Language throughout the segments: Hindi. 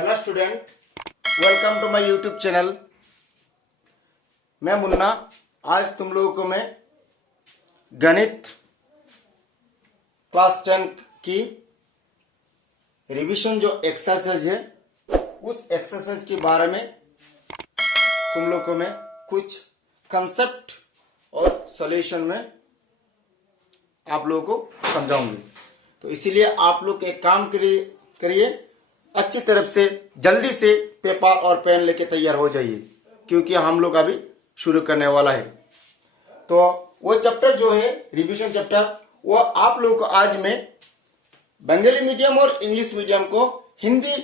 Hello student, welcome to my YouTube channel. मैं मुन्ना। आज तुम लोगों को मैं गणित क्लास 10 की रिवीजन जो एक्सरसाइज है उस एक्सरसाइज के बारे में तुम लोग को मैं कुछ कंसेप्ट और सॉल्यूशन में आप लोगों को समझाऊंगी। तो इसीलिए आप लोग एक काम करिए, अच्छी तरफ से जल्दी से पेपर और पेन लेके तैयार हो जाइए, क्योंकि हम लोग अभी शुरू करने वाला है। तो वो चैप्टर जो है रिवीजन चैप्टर, वो आप लोगों को आज मैं बंगाली मीडियम और इंग्लिश मीडियम को हिंदी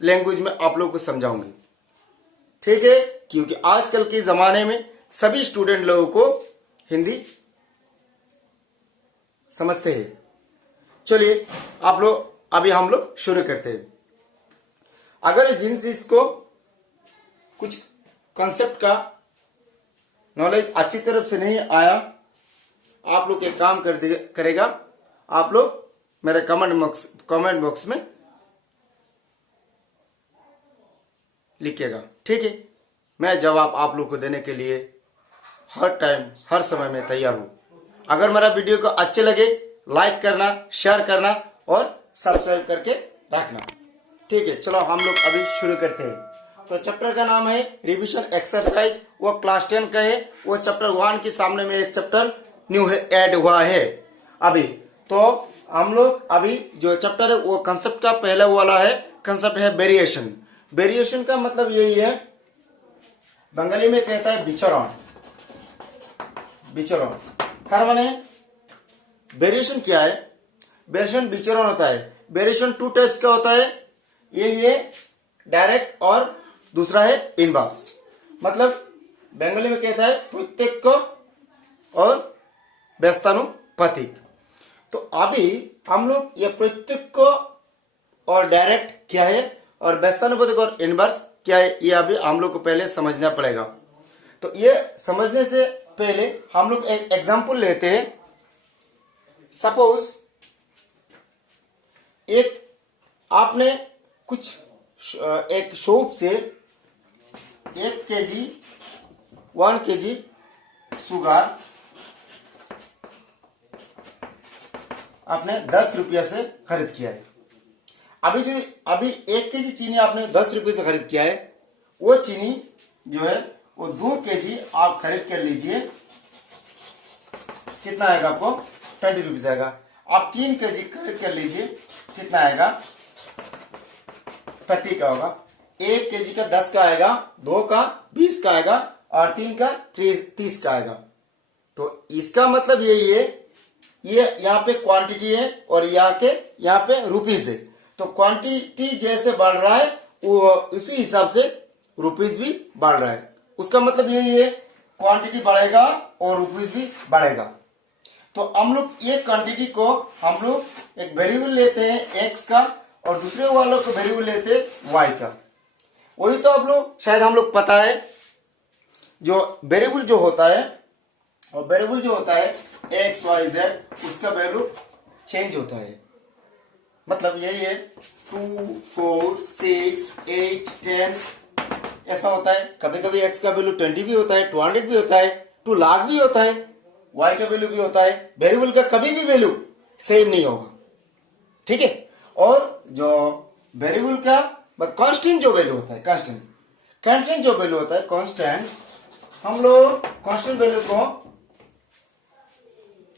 लैंग्वेज में आप लोगों को समझाऊंगी। ठीक है, क्योंकि आजकल के जमाने में सभी स्टूडेंट लोगों को हिंदी समझते हैं। चलिए अभी हम लोग शुरू करते हैं। अगर जिन चीज को कुछ कंसेप्ट का नॉलेज अच्छी तरफ से नहीं आया, आप लोग एक काम करेगा, आप लोग मेरे कमेंट बॉक्स में लिखिएगा। ठीक है, मैं जवाब आप लोग को देने के लिए हर टाइम हर समय में तैयार हूं। अगर मेरा वीडियो को अच्छे लगे, लाइक करना, शेयर करना और सब्सक्राइब करके रखना। ठीक है, चलो हम लोग अभी शुरू करते हैं। तो चैप्टर का नाम है रिवीजन एक्सरसाइज, वो क्लास 10 का है। वो चैप्टर 1 के सामने में एक चैप्टर न्यू है, ऐड हुआ है अभी। तो हम लोग अभी जो चैप्टर है वो कंसेप्ट का पहला वाला है, कंसेप्ट है वेरिएशन। वेरिएशन का मतलब यही है, बंगाली में कहता है विचरण। विचरण तार माने वेरिएशन क्या है? वेरिएशन विचरण होता है। वेरिएशन 2 टाइप्स का होता है, ये डायरेक्ट और दूसरा है इनवर्स। मतलब बंगाली में कहता है प्रत्यक्ष और व्यस्तानुपातिक। तो अभी हम लोग ये प्रत्यक्ष और डायरेक्ट क्या है और व्यस्तानुपातिक और इनवर्स क्या है, ये अभी हम लोग को पहले समझना पड़ेगा। तो ये समझने से पहले हम लोग एक एग्जांपल लेते हैं। सपोज एक आपने कुछ एक शॉप से 1 kg 1 kg शुगर आपने 10 रुपया से खरीद किया है। अभी 1 kg चीनी आपने 10 रुपये से खरीद किया है। वो चीनी जो है वो 2 kg आप खरीद कर लीजिए। कितना आएगा आपको? 20 रुपीज आएगा। आप 3 kg खरीद कर लीजिए, कितना आएगा? 30 का होगा। 1 kg का 10 का आएगा, 2 का 20 का आएगा और 3 का 30 का आएगा। तो इसका मतलब यही है, ये यहाँ पे क्वांटिटी है और यहाँ पे रुपीज है। तो क्वांटिटी जैसे बढ़ रहा है वो उसी हिसाब से रुपीज भी बढ़ रहा है। उसका मतलब यही है, क्वांटिटी बढ़ेगा और रुपीज भी बढ़ेगा। तो हम लोग ये क्वांटिटी को हम लोग एक वेरिएबल लेते हैं एक्स का और दूसरे वालों को वेरिएबल लेते हैं वाई का। वही तो आप लोग शायद हम लोग पता है, जो वेरिएबल जो होता है और वेरिएबल जो होता है एक्स वाई जेड, उसका वैल्यू चेंज होता है। मतलब यही है 2 4 6 8 10 ऐसा होता है। कभी कभी एक्स का वैल्यू 20 भी होता है, 200 भी होता है, 2 लाख भी होता है, वाई का वैल्यू भी होता है। वेरिएबल का कभी भी वैल्यू सेम नहीं होगा। ठीक है, और जो वेरिएबल का कांस्टेंट जो वैल्यू होता है, कांस्टेंट जो वैल्यू होता है, कांस्टेंट, हम लोग कांस्टेंट वैल्यू को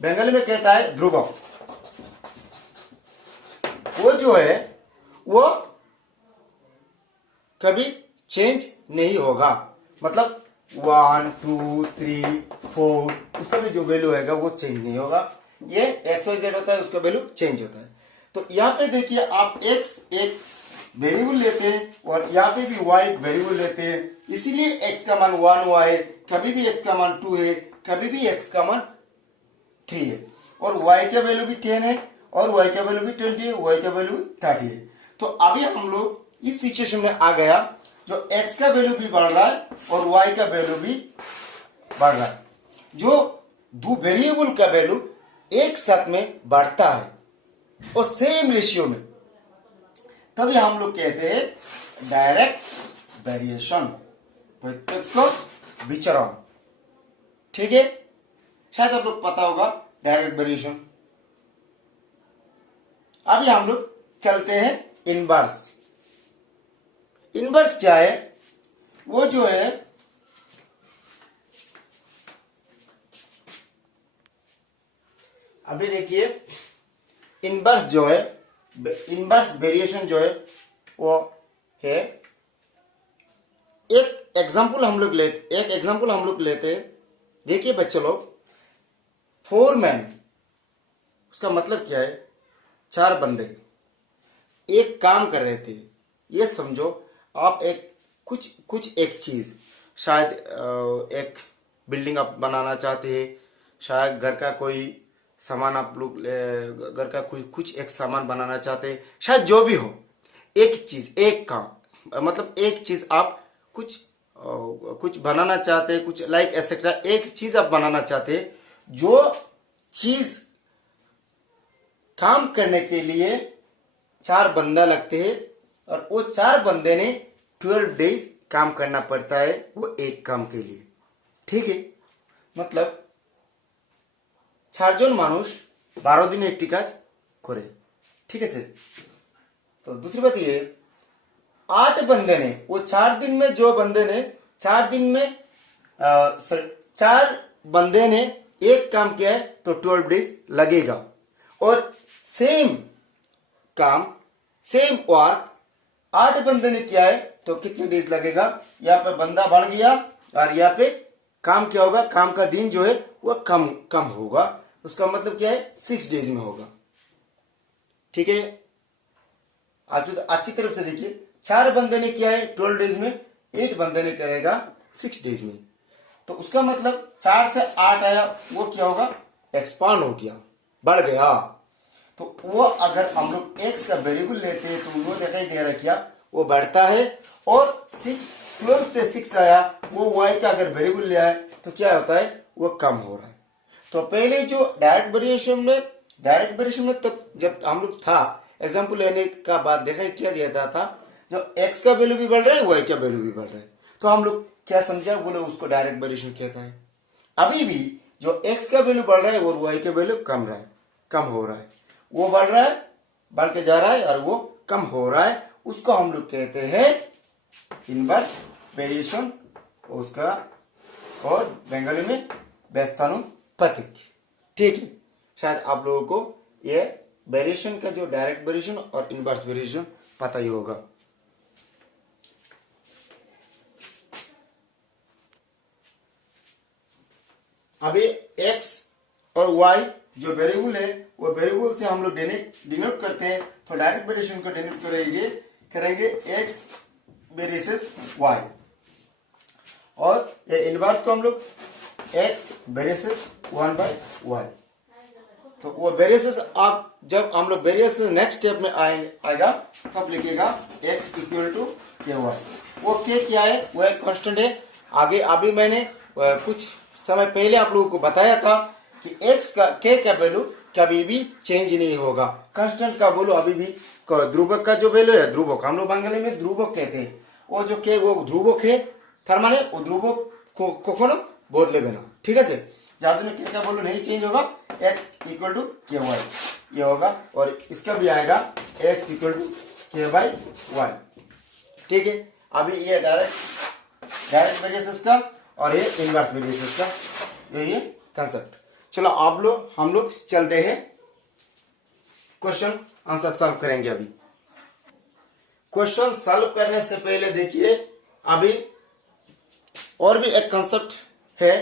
बंगाली में कहता है ध्रुवक। वो जो है वो कभी चेंज नहीं होगा। मतलब 1 2 3 4 उसका भी जो वैल्यू है वो चेंज नहीं होगा। ये एक्स वाई जेड होता है, उसका वैल्यू चेंज होता है। तो यहाँ पे देखिए, आप एक्स एक वेरिएबल लेते हैं और यहाँ पे भी वाई एक वेरिएबल लेते हैं। इसीलिए एक्स का मान 1 हुआ है, कभी भी एक्स का मान 2 है, कभी भी एक्स का मान 3 है, और वाई का वैल्यू भी 10 है और वाई का वैल्यू भी 20 है, वाई का वैल्यू भी 30 है। तो अभी हम लोग इस सिचुएशन में आ गया, जो एक्स का वैल्यू भी बढ़ रहा है और वाई का वैल्यू भी बढ़ रहा है। जो दो वेरिएबल का वैल्यू एक साथ में बढ़ता है और सेम रेशियो में, तभी हम लोग कहते हैं डायरेक्ट वेरिएशन, प्रत्यक्ष विचरण। ठीक है, शायद आप लोग पता होगा डायरेक्ट वेरिएशन। अभी हम लोग चलते हैं इनवर्स। इनवर्स क्या है? वो जो है अभी देखिए, इनवर्स जो है, इनवर्स वेरिएशन जो है वो है, एक एग्जांपल हम लोग लेते हैं। देखिए बच्चों लोग, 4 मैन, उसका मतलब क्या है? 4 बंदे एक काम कर रहे थे। ये समझो आप एक चीज, शायद एक बिल्डिंग आप बनाना चाहते हैं, शायद घर का कोई सामान आप लोग घर का कुछ एक सामान बनाना चाहते हैं, शायद जो भी हो, एक चीज, एक काम, मतलब एक चीज आप कुछ बनाना चाहते हैं, कुछ लाइक एसेट्रा, एक चीज आप बनाना चाहते हैं। जो चीज काम करने के लिए 4 बंदा लगते हैं, और वो 4 बंदे ने 12 डेज काम करना पड़ता है वो एक काम के लिए। ठीक है, मतलब 4 জন মানুষ 12 দিনে একটি কাজ করে। ঠিক আছে, तो दूसरी बात ये, 8 बंदे ने, वो 4 दिन में, जो बंदे ने 4 दिन में 4 बंदे ने एक काम किया है तो 12 डेज लगेगा। और सेम काम, सेम वर्क 8 बंदे ने किया है तो कितने डेज लगेगा? यहाँ पे बंदा बढ़ गया और यहाँ पे काम क्या होगा? काम का दिन जो है वो कम कम होगा। उसका मतलब क्या है? 6 डेज में होगा। ठीक है, आप तो अच्छी तरफ से देखिए, 4 बंदे ने किया है 12 डेज में, 8 बंदे ने करेगा 6 डेज में। तो उसका मतलब 4 से 8 आया, वो क्या होगा? एक्सपांड हो गया, बढ़ गया। तो वो अगर हम लोग एक्स का वेरिएबल लेते हैं तो वो दिखाई दे रहा है क्या? वो बढ़ता है। और 12 से 6 आया, वो वाई का अगर वेरिएबल लिया है तो क्या होता है? वो कम हो रहा है। तो पहले जो डायरेक्ट वेरिएशन में तब जब हम लोग था, एग्जाम्पल लेने का बाद देखा क्या दिया था, जब एक्स का वैल्यू भी बढ़ रहा है, वाई का वैल्यू भी बढ़ रहा है, तो हम लोग क्या समझा? बोले उसको डायरेक्ट वेरिएशन कहता है। अभी भी जो एक्स का वैल्यू बढ़ रहा है और वाई का वैल्यू कम हो रहा है, वो बढ़ रहा है, बढ़ के जा रहा है, और वो कम हो रहा है, उसको हम लोग कहते हैं इनवर्स वेरिएशन। उसका और बंगाली में व्यस्तानुपातिक। ठीक है, शायद आप लोगों को ये वेरिएशन का, जो डायरेक्ट वेरिएशन और इनवर्स वेरिएशन पता ही होगा। अभी एक्स और वाई जो वेरिएबल है, वो वेरिएबल से हम लोग डिनोट करते हैं। तो डायरेक्ट वेरिएशन को डिनोट करेंगे एक्स वेरिसेस वाई, और ये इनवर्स को हम लोग एक्स वेरिसेस 1/y। तो वो वेरिएसेस, आप जब हम लोग वेरिएसेस नेक्स्ट स्टेप में आएगा तब लिखेगा x इक्वल टू के वाई। वो के क्या है? वो एक कांस्टेंट है। आगे अभी मैंने कुछ समय पहले आप लोगों को बताया था कि x का, के का वैल्यू कभी भी चेंज नहीं होगा। कांस्टेंट का वैल्यू अभी भी, ध्रुवक का जो वैल्यू है, ध्रुवक हम लोग बंगाली में ध्रुवक कहते हैं, वो जो के वो ध्रुवक है, তার মানে ও ধ্রুবক কখনো বদলেবে না। ঠিক আছে, যার জন্য के का वैल्यू नहीं चेंज होगा, x इक्वल टू के वाई ये होगा, और इसका भी आएगा x इक्वल टू के बाई वाई। ठीक है, अभी ये डायरेक्ट वेरिएशंस का और ये इनवर्स वेरिएशंस का ये कंसेप्ट। चलो हम लोग चलते हैं, क्वेश्चन आंसर सॉल्व करेंगे। अभी क्वेश्चन सॉल्व करने से पहले देखिए, अभी और भी एक कंसेप्ट है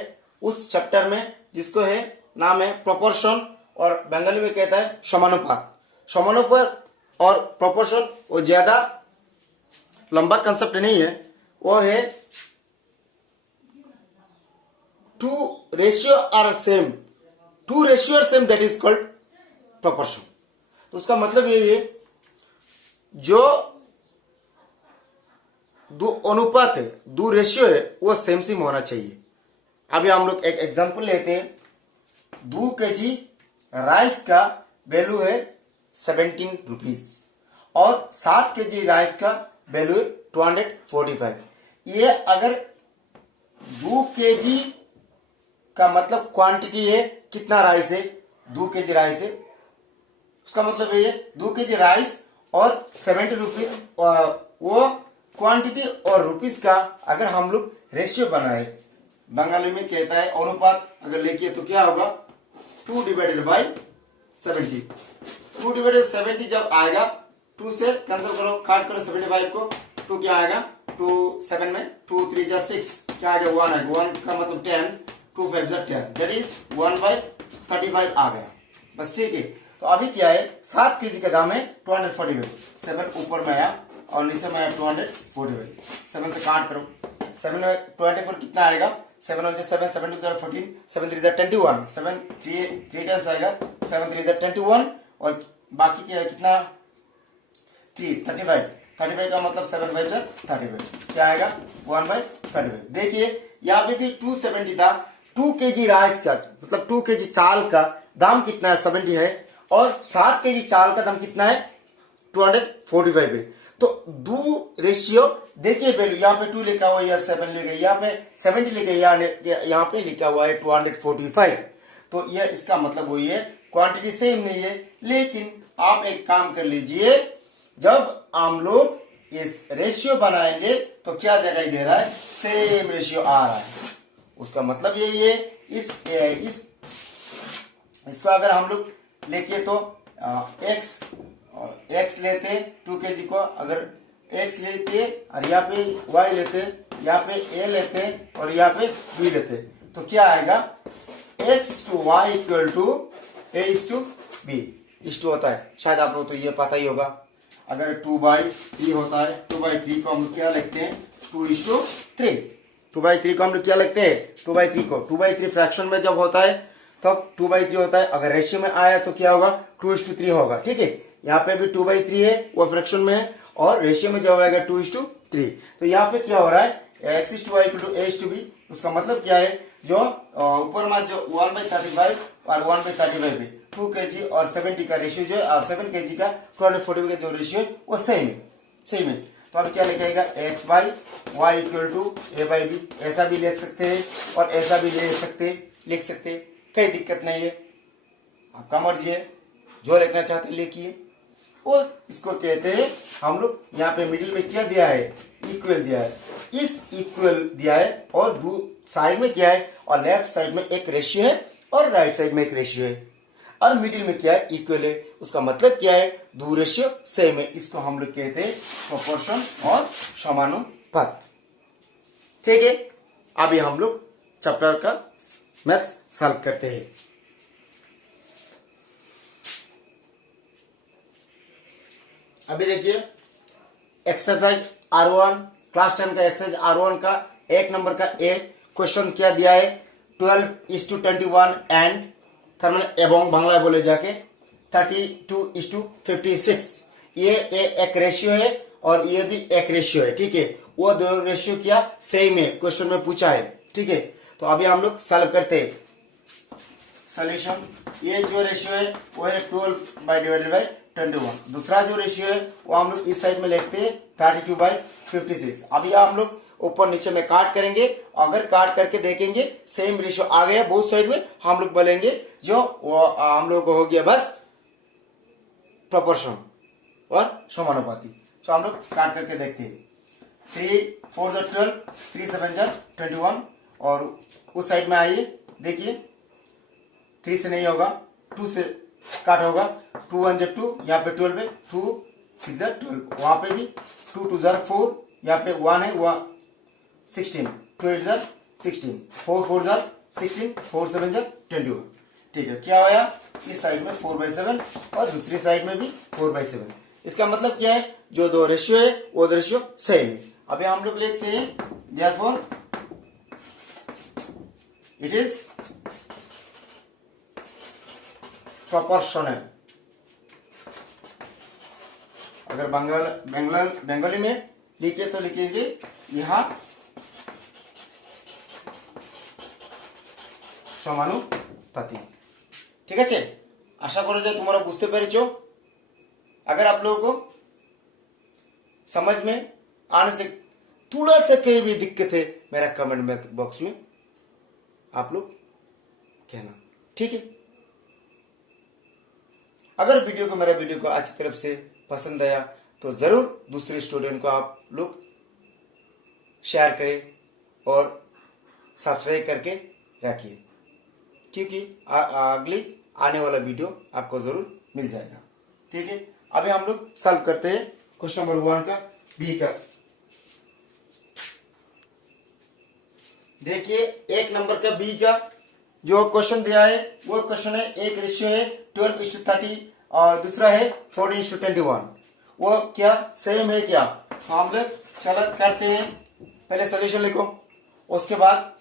उस चैप्टर में, जिसको है नाम है प्रोपोर्शन, और बंगाली में कहता है समानुपात। समानुपात और प्रोपोर्शन वो ज्यादा लंबा कंसेप्ट नहीं है, वो है two ratio are same, that is called proportion. तो उसका मतलब यही है, जो दो अनुपात है, दो रेशियो है, वो सेम होना चाहिए। अभी हम लोग एक एग्जांपल लेते हैं। 2 kg राइस का वैल्यू है 17 रुपीज, और 7 केजी राइस का वैल्यू 245। ये अगर 2 केजी का मतलब क्वांटिटी है, कितना राइस है, 2 केजी राइस है, उसका मतलब ये 2 केजी राइस और 70 रुपीज, वो क्वांटिटी और रुपीस का अगर हम लोग रेशियो बनाए, बंगाली में कहता है अनुपात, अगर लेके तो क्या होगा 2 डिवाइडेड बाई 70। 2 डिवाइडेड 70 जब आएगा, 2 से कैंसिल करो, काट करो 75 को, 2 क्या आएगा, 2 7 में 2 3 जा 6, क्या आएगा 1 आएगा, 1 का मतलब 10, 2 5 जा 10, दैट इज 1/35 आ गया बस। ठीक है, तो अभी क्या है 7 केजी का दाम है 245, 7 ऊपर में आया और नीचे में आया 245, 7 से काट करो, 7 में 24 कितना आएगा, 7 1 7 7 2 14, 7 3 21, 7 3 टाइम्स आएगा, 7 3 21 और बाकी क्या है कितना 3 35 का मतलब 7 5 35, क्या आएगा 1/35। देखिए यहाँ पे भी 270 था, 2 केजी राइस का मतलब 2 केजी चाल का दाम कितना है 70 है, और 7 केजी चाल का दाम कितना है 245 है। तो 2 रेशियो देखिए वैल्यू, यहाँ पे 2 लिखा हुआ है या 7 लिखा है, यहाँ पे 70 लिखा है, यहाँ पे लिखा हुआ है 245। तो यह इसका मतलब वही है, क्वांटिटी सेम नहीं है, लेकिन आप एक काम कर लीजिए, जब हम लोग इस रेशियो बनाएंगे तो क्या दिखाई दे रहा है, सेम रेशियो आ रहा है, उसका मतलब यही है। इसको अगर हम लोग लेके तो एक्स लेते 2 केजी को, अगर एक्स लेते और यहाँ पे वाई लेते, यहाँ पे ए लेते और यहाँ पे बी लेते, तो क्या आएगा X to Y equal to A is to B is to होता है, शायद आप लोग तो ये पता ही होगा। अगर 2/3 होता है, 2/3 को हम लोग क्या लिखते हैं 2:3, 2/3 को हम लोग क्या लिखते हैं 2/3 को, 2/3 फ्रैक्शन में जब होता है तब 2/3 होता है, अगर रेशियो में आया तो क्या होगा 2:3 होगा। ठीक है, यहाँ पे भी 2/3 है, वो फ्रैक्शन में है, और रेशियो में जब आएगा 2:3। तो यहाँ पे क्या हो रहा है x is to y equal to a is to b, उसका मतलब क्या है, जो ऊपर में जो 1/35 और 1/35 है, 2 केजी और 70 का रेशियो जो है, और 7 केजी का 240 का जो रेशियो है वो सेम है। तो अब क्या लिखेगा X by Y equal to A by B, ऐसा भी लिख सकते हैं और ऐसा भी लिख सकते हैं, कोई दिक्कत नहीं है, आपका मर्जी है, जो लिखना चाहते हैं लिखिए। और इसको कहते हैं हम लोग, यहाँ पे मिडिल में क्या दिया है इक्वल दिया है, इस इक्वल दिया है, और दो साइड में क्या है, और लेफ्ट साइड में एक रेशियो है और राइट साइड में एक रेशियो है, और मिडिल में क्या है इक्वल है, उसका मतलब क्या है दो रेशियो सेम है, इसको हम लोग कहते हैं प्रोपोर्शन और समानुपात। ठीक है, अभी हम लोग चैप्टर का मैथ्स सॉल्व करते हैं। अभी देखिए एक्सरसाइज R1 क्लास 10 का एक्सरसाइज R1 का 1 नंबर का ए क्वेश्चन क्या दिया है, 12:21 एंड थर्मल एवं बांग्ला बोले जाके 32:56। ये एक रेशियो है और ये भी एक रेशियो है। ठीक है, वो दो रेशियो क्या सेम है, क्वेश्चन में पूछा है। ठीक है, तो अभी हम लोग सॉल्व करते हैं। सॉल्यूशन, ये जो रेशियो है वो है 12/21। दूसरा जो रेशियो है वो हम लोग इस साइड में लिखते हैं 32/56। अभी हम लोग ऊपर नीचे में काट करेंगे, अगर काट करके देखेंगे सेम रेशियो आ गया बोथ साइड में, हम लोग बोलेंगे जो हम लोग हो गया बस प्रोपोर्शन और समानुपाती। तो हम लोग काट करके देखते हैं। 3 4 12, 3 7 21, और उस साइड में आइए देखिए 3 से नहीं होगा, 2 से काट होगा, 2 1 2, यहाँ पे 12 है, 2 6 12, वहां पे भी 2 2 4, यहाँ पे 1 है, 16, 2 8 16, 4 4 16, 4 7 21। ठीक है, क्या होया इस साइड में 4/7 और दूसरी साइड में भी 4/7। इसका मतलब क्या है, जो दो रेशियो है वो दो रेशियो सेम है। अभी हम लोग लिखते हैं देयरफॉर इट इज प्रोपोर्शनल। अगर बंगाली में लिखे तो लिखेंगे यहां समानुपाती। ঠিক আছে, আশা করি যে তোমরা বুঝতে পেরেছো। अगर आप लोगों को समझ में आने से थोड़ा सा कहीं भी दिक्कत है मेरा कमेंट बॉक्स में आप लोग कहना, ठीक है। अगर मेरा वीडियो को अच्छी तरफ से पसंद आया तो जरूर दूसरे स्टूडेंट को आप लोग शेयर करें और सब्सक्राइब करके रखिए, क्योंकि अगली आने वाला वीडियो आपको जरूर मिल जाएगा, ठीक है। अभी हम लोग सॉल्व करते हैं क्वेश्चन नंबर 1 का बी का। देखिए 1 नंबर का बी का जो क्वेश्चन दिया है वो क्वेश्चन है, एक रेशियो है 12:30 और दूसरा है 14:21। वो क्या सेम है क्या? हम लोग चलो करते हैं, पहले सोल्यूशन लिखो, उसके बाद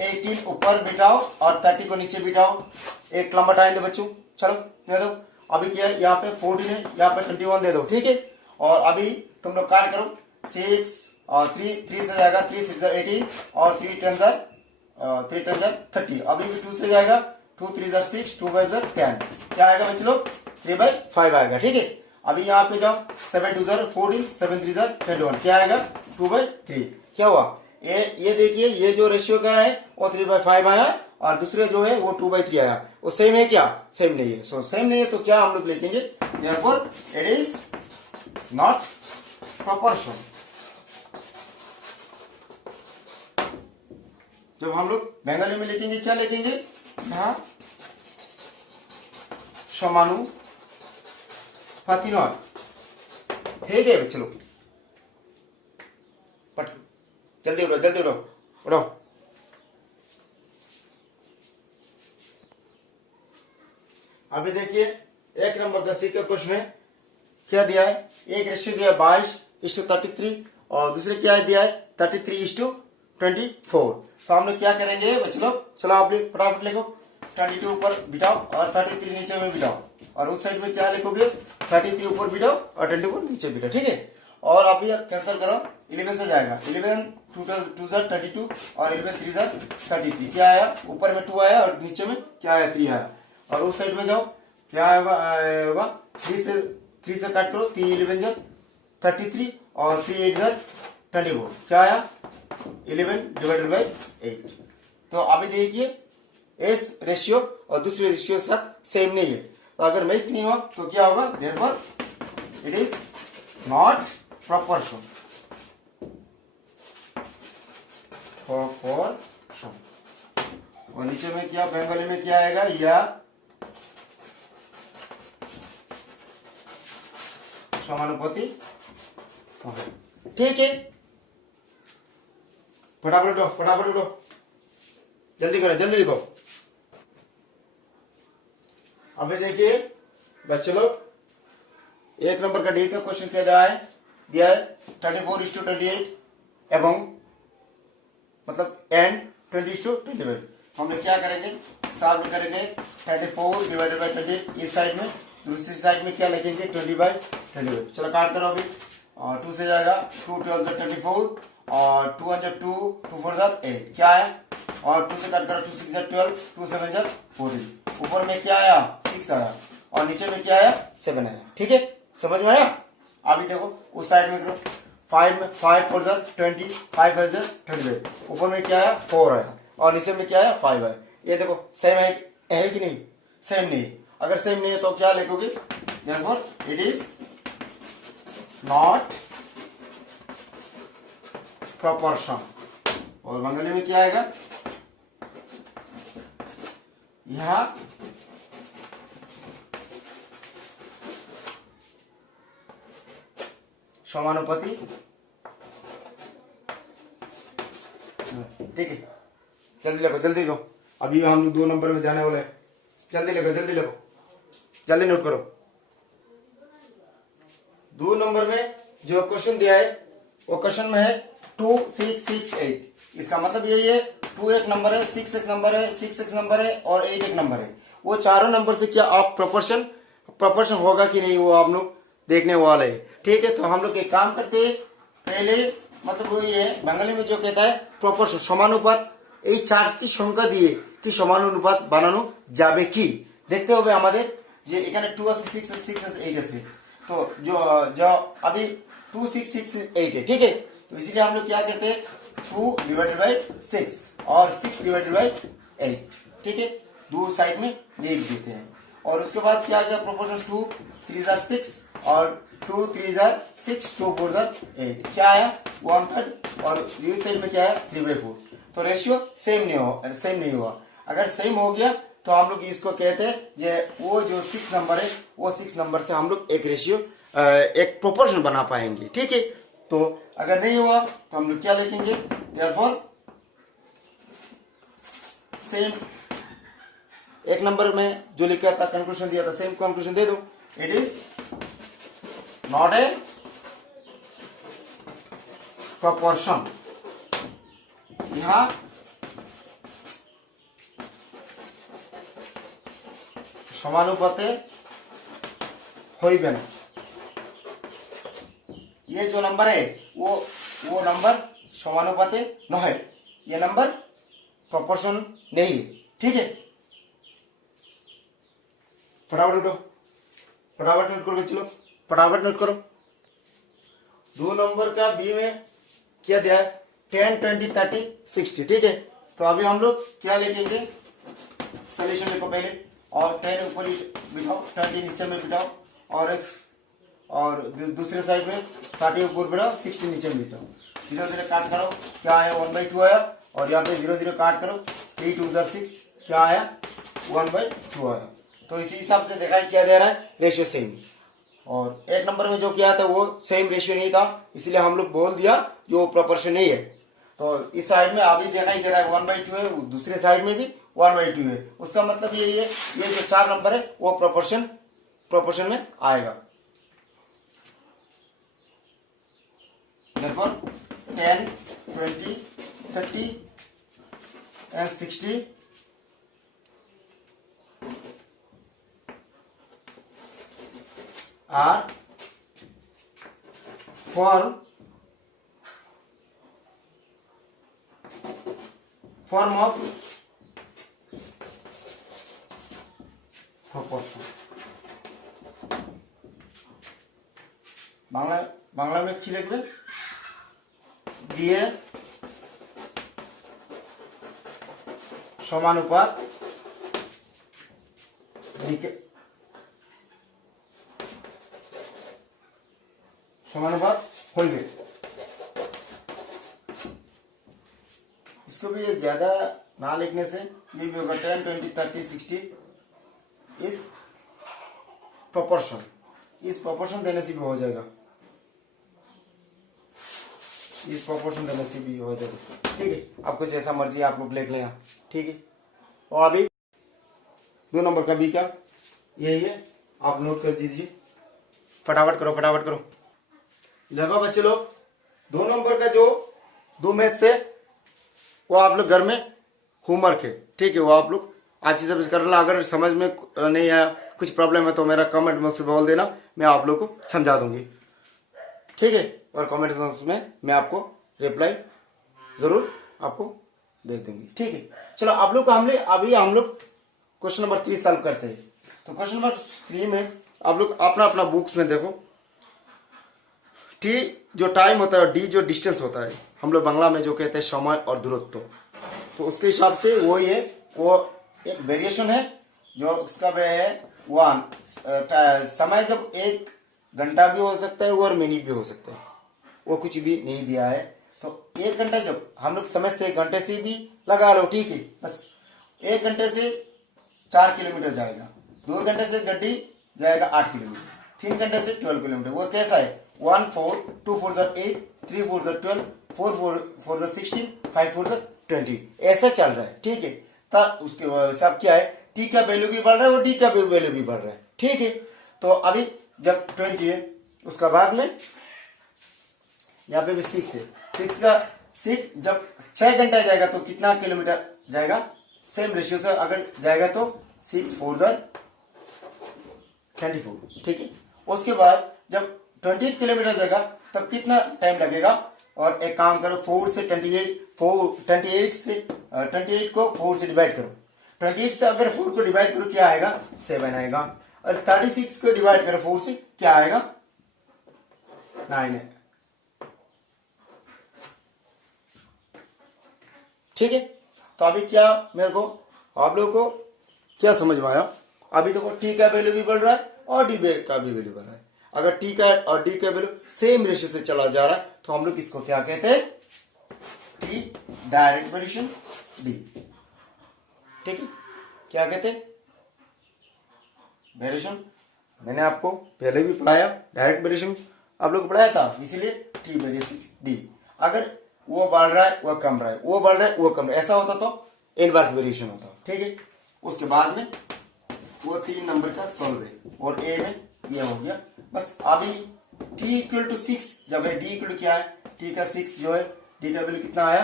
18 ऊपर बिठाओ और 30 को नीचे बिठाओ। एक लंबा टाइम दे बच्चों, चलो दे दो। अभी क्या है, यहाँ पे 14 है, यहाँ पे 21 दे दो, ठीक है। और अभी तुम लोग काट करो, 6 और 3 से जाएगा, 3 6 18 और 3 10 30। अभी भी 2 से जाएगा, 2 3 6, 2 5 10। क्या आएगा बच्चे लोग? 3/5 आएगा, ठीक है। अभी यहाँ पे जाओ, 7 2 14, 7 3 21। क्या आएगा? 2/3। क्या हुआ? ये देखिए, ये जो रेशियो का है वो 3/5 आया और दूसरे जो है वो 2/3 आया। वो सेम है क्या? सेम नहीं है। सो सेम नहीं है तो क्या हम लोग लिखेंगे? Therefore it is not proportion. जब हम लोग बंगाली में लिखेंगे क्या लिखेंगे? यहाँ समानुपाती नॉट, ठीक है। चलो पट जल्दी उठो, जल्दी उठो, उठो। अभी देखिए 1 नंबर का सी का क्वेश्चन है, क्या दिया है? एक रेशियो दिया 22:33 और दूसरे क्या दिया है? 33:24। तो हम लोग क्या करेंगे बच्चे लोग? चलो आप लोग फटाफट लिखो, 22 ऊपर बिठाओ और 33 नीचे में बिठाओ। और उस साइड में क्या लिखोगे? 33 ऊपर बिठाओ और 24 नीचे बिठाओ, ठीक है। और आप ये कैंसिल करो, 11 से जाएगा, 11 2 32 और 11 3 33। क्या आया? ऊपर में 2 आया और नीचे में क्या आया? 3 आया। और उस साइड में जाओ, क्या आएगा? 3 से काट करो, 3 11 33 और 3 8 24। क्या आया? 11/8। तो अभी देखिए इस रेशियो और दूसरे रेशियो के साथ सेम नहीं है, तो अगर मैच नहीं हुआ तो क्या होगा? Therefore it is not proportion. और नीचे में क्या बंगाली में क्या आएगा? या समानुपाती, ठीक है। फटाफट उठो, फटाफट उठो, जल्दी करो, जल्दी लिखो। अभी देखिए बच्चे लोग 1 नंबर का डी का क्वेश्चन क्या दिया है? 24:28 एवं मतलब एंड 20:21। हम लोग क्या करेंगे? सॉल्व करेंगे। 34 डिवाइडेड बाई 28 इस साइड में, दूसरी साइड में क्या लिखेंगे? 20/28। चलो काट करो अभी, और 2 से जाएगा, 2 12 24 और 2 2 2 4 8। क्या आया? और 2 से कट करो, 2 6 12, 2 7 14। ऊपर में क्या आया? 6 आया और नीचे में क्या आया? 7 आया, ठीक है। समझ में आया? अभी देखो उस साइड में करो, 5 4 20, 5 5 25। ऊपर में क्या आया? 4 आया और नीचे में क्या आया? 5 आया। ये देखो सेम है कि नहीं? सेम नहीं। अगर सेम नहीं है तो क्या लिखोगे? Therefore it is not proportion. और बंगाली में क्या आएगा? यहां समानुपाती, ठीक है। जल्दी लिखो, जल्दी लिखो, अभी हम लोग 2 नंबर में जाने वाले हैं। जल्दी लिखो, जल्दी लिखो, जल्दी नोट करो। 2 नंबर में जो क्वेश्चन दिया है वो क्वेश्चन में है 2 6 6 8। इसका मतलब यही है, 2 एक नंबर है, 6 एक नंबर है, 6 एक नंबर है और 8 एक नंबर है। वो चारों नंबर से क्या आप प्रोपोर्शन होगा कि नहीं, वो आप लोग देखने वाले हैं, ठीक है। तो हम लोग एक काम करते हैं, पहले मतलब वो ये बंगाली में जो कहता है प्रोपोर्शन, समानुपात। এই 4টি সংখ্যা দিয়ে কি সমানুপাত বানানো যাবে কি দেখতে হবে আমাদের। যে এখানে 2 আছে, 6 আছে, 6 আছে, 8 আছে। তো जो अभी 2668 है, ठीक है। तो इसलिए हम लोग क्या करते हैं 2 डिवाइडेड बाई 6 और 6 डिवाइडेड बाई 8, ठीक है, दो साइड में लिख देते हैं। और उसके बाद क्या गया प्रोपोर्शन 2 3 जार 6 और 2 3 जार 6 2 4 जार 8, क्या आया 1/3 और ये साइड में क्या है 3/4। तो रेशियो सेम नहीं हुआ। अगर सेम हो गया तो हम लोग इसको कहते हैं जे वो जो 6 नंबर है वो 6 नंबर से हम लोग एक रेशियो एक प्रोपोर्शन बना पाएंगे, ठीक है। तो अगर नहीं हुआ तो हम लोग क्या लिखेंगे देयरफॉर सेम, एक नंबर में जो लिखा था कंक्लूजन दिया था सेम कंक्लूजन दे दो, it is not a proportion. यहां समानुपाते होइबे ना, ये जो नंबर है वो नंबर समानुपाते नहय, ये नंबर प्रोपोर्शन नहीं है, ठीक है। फटाफट उठो, फटाफट नोट करो, चलो फटाफट नोट करो। 2 नंबर का बी में क्या दिया है 10 20 30 60, ठीक है। तो अभी हम लोग क्या लिखेंगे सोल्यूशन लिखो पहले, और 10 ऊपर ही बिठाओ 20 नीचे में बिठाओ और x और दूसरे साइड में 30 ऊपर बिठाओ 60 नीचे में बिठाओ। 0 0 काट करो क्या आया 1/2 आया, और यहाँ पे 0 0 काट करो 3 2 6 क्या आया 1/2 आया। तो इसी हिसाब से देखा क्या दे रहा है रेशियो सेम, और एक नंबर में जो किया था वो सेम रेशियो नहीं था, इसलिए हम लोग बोल दिया जो प्रोपोर्शन नहीं है। तो इस साइड में अभी दिखाई दे रहा है 1/2 है, दूसरे साइड में भी 1/2 है, उसका मतलब यही है ये जो 4 नंबर है वो प्रोपोर्शन में आएगा। Therefore 10 20 30 and 60 are form of proportion। Bangla में কি লিখবে দিয়ে সমানুপাত होइबे। इसको भी ज्यादा ना लिखने से ये भी होगा 10 20 30 60 इस प्रोपोर्शन देने से भी हो जाएगा, इस प्रोपोर्शन देने से भी हो जाएगा, ठीक है। आपको जैसा मर्जी आप लोग लिख लें, ठीक है। और अभी 2 नंबर का भी क्या यही है, आप नोट कर दीजिए, फटाफट करो। देखो बच्चे लोग 2 नंबर का जो 2 मैथ से वो आप लोग घर में होमवर्क है, ठीक है, वो आप लोग अच्छी तरह से करना। अगर समझ में नहीं आया कुछ प्रॉब्लम है तो मेरा कमेंट बॉक्स में बोल देना, मैं आप लोग को समझा दूंगी, ठीक है। और कमेंट बॉक्स में मैं आपको रिप्लाई जरूर आपको दे दूंगी, ठीक है। चलो आप लोग को अभी हम लोग क्वेश्चन नंबर 3 सॉल्व करते हैं। तो क्वेश्चन नंबर 3 में आप लोग अपना बुक्स में देखो, टी जो टाइम होता है, डी जो डिस्टेंस होता है, हम लोग बांग्ला में जो कहते हैं समय और दूरत्व, तो उसके हिसाब से वो ये वो एक वेरिएशन है जो उसका है 1 समय जब 1 घंटा भी हो सकता है और मिनट भी हो सकता है, वो कुछ भी नहीं दिया है। तो 1 घंटा जब हम लोग समझते 1 घंटे से भी लगा लो, ठीक है, बस 1 घंटे से 4 किलोमीटर जाएगा, 2 घंटे से गड्डी जाएगा 8 किलोमीटर, 3 घंटे से 12 किलोमीटर। वो कैसा है 1 4 2 4 8 3 4 12 4 4 16 5 4 20 ऐसा चल रहा है, ठीक है। तब उसके हिसाब क्या है टी का वैल्यू भी बढ़ रहा है और डी का वैल्यू भी बढ़ रहा है, ठीक है। तो अभी जब 20 है उसका बाद में यहाँ पे भी 6 है, 6 जब 6 घंटा जाएगा तो कितना किलोमीटर जाएगा, सेम रेशियो से अगर जाएगा तो 6 4 24, ठीक है। उसके बाद जब 28 किलोमीटर जाएगा तब कितना टाइम लगेगा, और एक काम करो 4 से 28 को 4 से डिवाइड करो, 28 से अगर 4 को डिवाइड करो क्या आएगा 7 आएगा, और 36 को डिवाइड करो 4 से क्या आएगा 9 है, ठीक है। तो अभी क्या मेरे को आप लोगों को क्या समझ में आया? अभी देखो टी का वैल्यू भी बढ़ रहा है और डी का भी वैल्यू बढ़ रहा है। अगर टी का और डी का वैल्यू सेम रेशियो से चला जा रहा है तो हम लोग इसको क्या कहते हैं? टी डायरेक्ट वेरिएशन, डी, ठीक है, क्या कहते हैं? वेरिएशन। मैंने आपको पहले भी पढ़ाया, डायरेक्ट वेरिएशन आप लोग को पढ़ाया था, इसीलिए टी वेरिएशन डी। अगर वो बढ़ रहा है, वो कम रहा है, वो बढ़ रहा है, वो कम रहा है, ऐसा होता तो इनवर्स वेरिएशन होता, ठीक है। उसके बाद में वो 3 नंबर का सॉल्व है और ए में ये हो गया। बस अभी टी इक्वल टू 6 जब है, डी इक्वल क्या है? टी का 6 जो है, डी का वैल्यू कितना आया?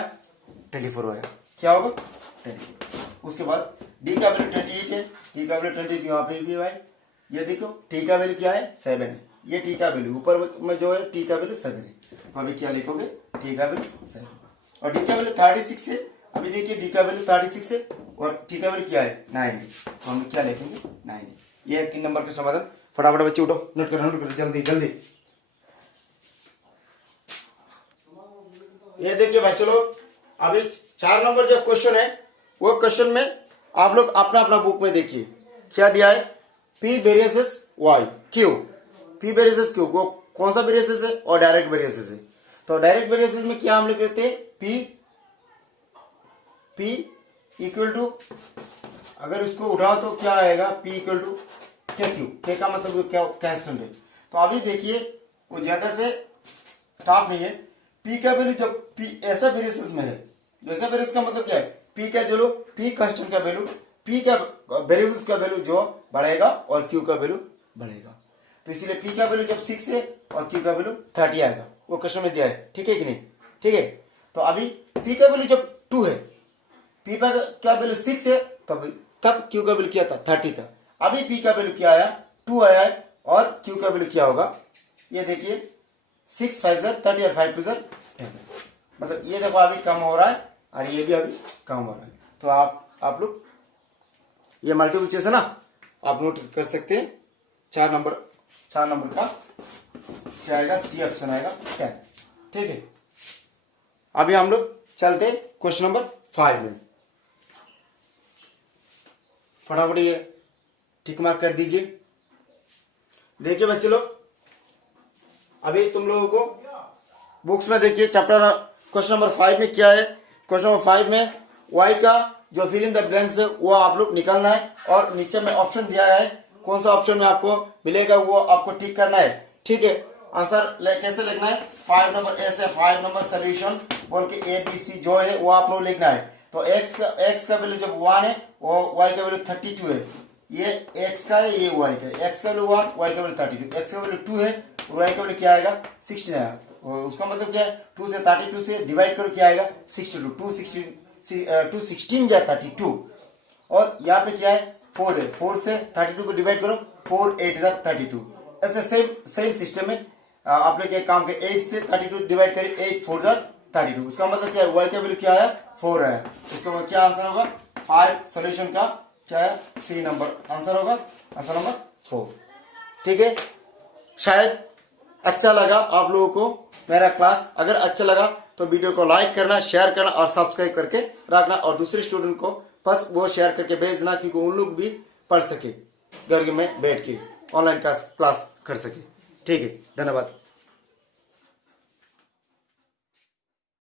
24 आया। क्या होगा? 24। उसके बाद डी का वैल्यू 28 है, डी का वैल्यू 28 यहाँ पे भी भाई ये देखो टी का वैल्यू क्या है? 7 है। ये टी का वैल्यू ऊपर में जो है टी का वैल्यू 7 है, तो अभी क्या लिखोगे? टी का वैल्यू 7 और डी का वैल्यू 36 है। अभी देखिए डी का वैल्यू 36 है और टी का वैल्यू क्या है? 9 है, तो हम क्या लिखेंगे? 9। ये 3 नंबर का समाधान। फटाफट बच्चे उठो, नोट करो जल्दी जल्दी। ये देखिए भाई, चलो अभी 4 नंबर जो क्वेश्चन है वो क्वेश्चन में आप लोग अपना अपना बुक में देखिए क्या दिया है? P varies as Y Q. P varies as Q वो कौन सा वेरिएसेस है? और डायरेक्ट वेरिएसेस है। तो डायरेक्ट वेरिएसेस में क्या हम लोग कहते हैं? पी इक्वल टू, अगर उसको उठाओ तो क्या आएगा? पी इक्वल टू के क्यू। के का मतलब क्या? कांस्टेंट है। तो अभी देखिए वो ज्यादा से टफ नहीं है। पी का वैल्यू जब पी ऐसा वेरिएसेस में है, ऐसा वेरिएस का मतलब क्या है? पी का जो पी कांस्टेंट का वैल्यू, पी का वेरिएबल्स का वैल्यू जो बढ़ेगा और क्यू का वैल्यू बढ़ेगा। तो इसीलिए पी का वैल्यू जब 6 है और क्यू का वैल्यू 30 आएगा, वो क्वेश्चन में दिया है, ठीक है कि नहीं? ठीक है। तो अभी पी का वैल्यू जब 2 है, पी का वैल्यू 6 है, तब क्यू का वैल्यू क्या था? 30 था। अभी पी का वैल्यू क्या आया? 2 आया है और क्यू का वैल्यू क्या होगा? ये देखिए 6 5 30 और 5 2 10, मतलब ये देखो अभी कम हो रहा है और ये भी अभी कम हो रहा है। तो आप लोग ये मल्टीपल चॉइस है ना, आप नोट कर सकते हैं। 4 नंबर का क्या आएगा? सी ऑप्शन आएगा 10, ठीक है। अभी हम लोग चलते क्वेश्चन नंबर 5 में। फटाफट ये टिक मार्क कर दीजिए। देखिए बच्चे लोग, अभी तुम लोगों को बुक्स में देखिए चैप्टर क्वेश्चन नंबर 5 में क्या है? क्वेश्चन नंबर 5 में वाई का जो फिल इन द ब्लैंक्स है वो आप लोग निकालना है और नीचे में ऑप्शन दिया है, कौन सा ऑप्शन में आपको मिलेगा वो आपको टिक करना है, ठीक है। आंसर कैसे लिखना है? 5 नंबर ऐसे 5 नंबर सोल्यूशन बोल के ए बी सी जो है वो आप लोग लिखना है। तो एक्स का वैल्यू जब 1 है वो वाई का वैल्यू 32 है, ये एक्स का है, ये वाई का है। एक्स का वैल्यू 1, वाई का वैल्यू 32, एक्स का वैल्यू 2 है और वाई का वैल्यू क्या आएगा? 16 आएगा। उसका मतलब क्या है? 2 से 32 से डिवाइड करो क्या आएगा? 62। 2 16 जा 32 और यहाँ पे क्या है? 4 है, 4 से 32 को डिवाइड करो, 4 8 जा 32। ऐसे सेम सिस्टम में आप लोग एक काम करें, 8 से 32 डिवाइड करें, 8 4 जा 32। उसका मतलब क्या है? वाई का वैल्यू क्या है? 4 है। उसका मतलब क्या आंसर होगा? 5 सोल्यूशन का क्या है? सी नंबर आंसर होगा, आंसर नंबर 4, ठीक है। शायद अच्छा लगा आप लोगों को मेरा क्लास। अगर अच्छा लगा तो वीडियो को लाइक करना, शेयर करना और सब्सक्राइब करके रखना और दूसरे स्टूडेंट को बस वो शेयर करके भेज देना क्योंकि उन लोग भी पढ़ सके, घर में बैठ के ऑनलाइन क्लास कर सके, ठीक है। धन्यवाद।